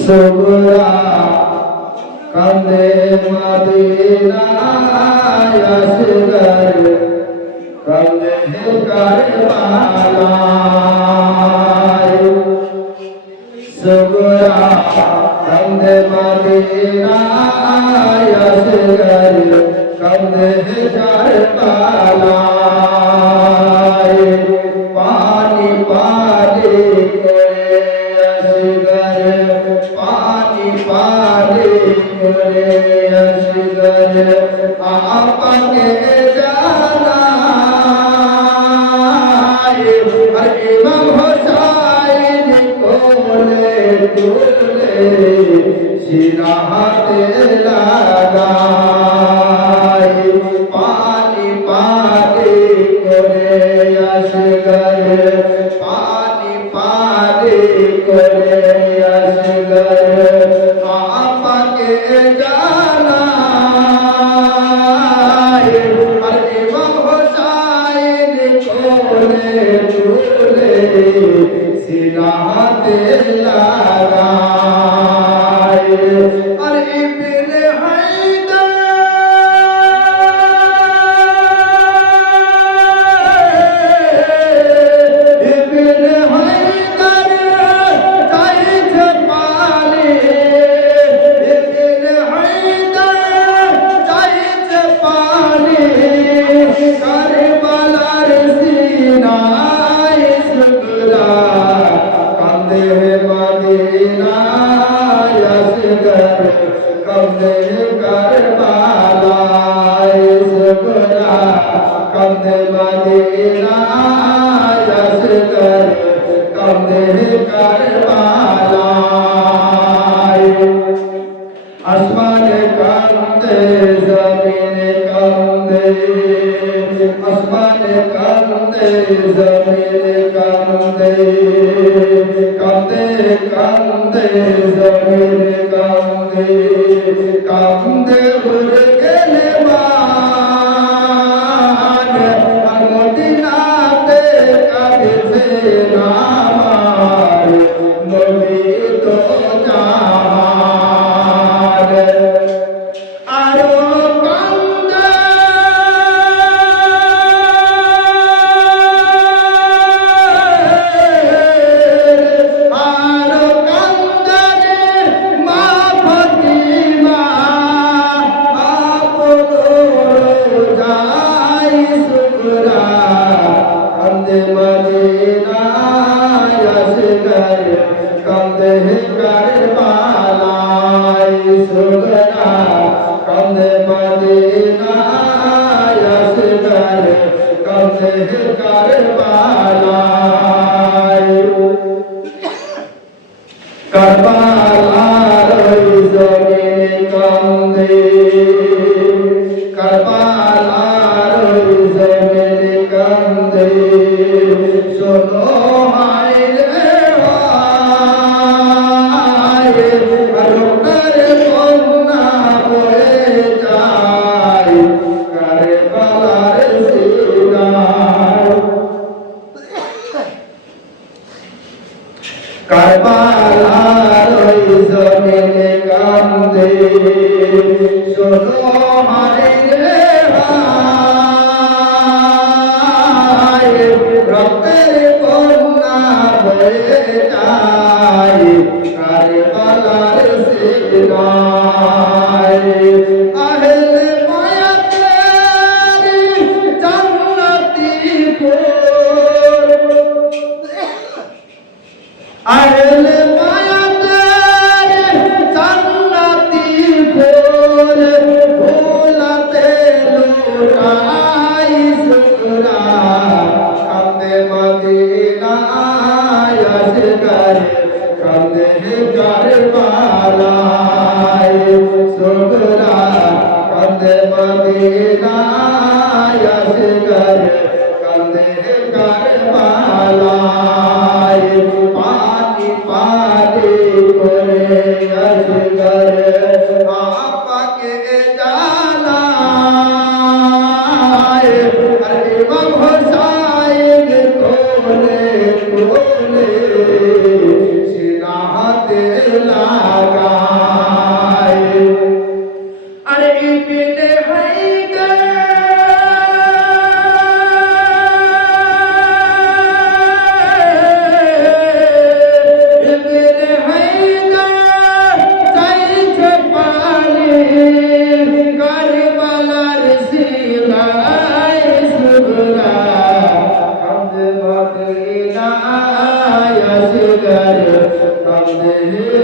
সুগরা কান্দে মদিনায় আসগর কান্দে কারবালায় সুগরা কান্দে মদিনায় আসগর কান্দে কারবালায় পানি পানি করে আসগর পানি পানি করে আসগর आपके जानाए हर इमाम हुसैन कोले कोले सिराहते लगाए पानी पानी करे असगर पानी पानी करे असगर आपके जाना सिराहते लगाए अरे इब्ने हैदर चाहिए पानी इब्ने हैदर चाहिए पानी करबलार सीनाए सुगरा कांदे मदीनाय असगर कांदे करबलाय सुगरा कांदे मदीनाय असगर कांदे करबलाय आसमान कांदे जमीन कांदे आसमान कांदे जमीन कांदे कांदे कांदे जमीन कांदे कांदे उड़ गेले मान मदीनाते कांदे नामार नबी तो जहान आरो कांदे कांदे करबलाय सुगरा कांदे मदीनाय असगर कांदे करबलाय करबलार जमीन कांदे करबलार जमीन कांदे सुनो करबलार जमीन कांदे सुनो हाय रे हाय रक्तेर बन्ना बहे যায় करबलार सिनाय आहले माया तेरी जन्नती को आहले माया तेरे जन्नती फूल फूलते लुटाई सुगरा कांदे मदीनाय असगर कांदे करबलाय सुगरा कांदे मदीनाय असगर कांदे करबलाय पानी पानी करे असगर आपके जानाए अरे इमाम हुसैन कोले कोले सिराहते ला হে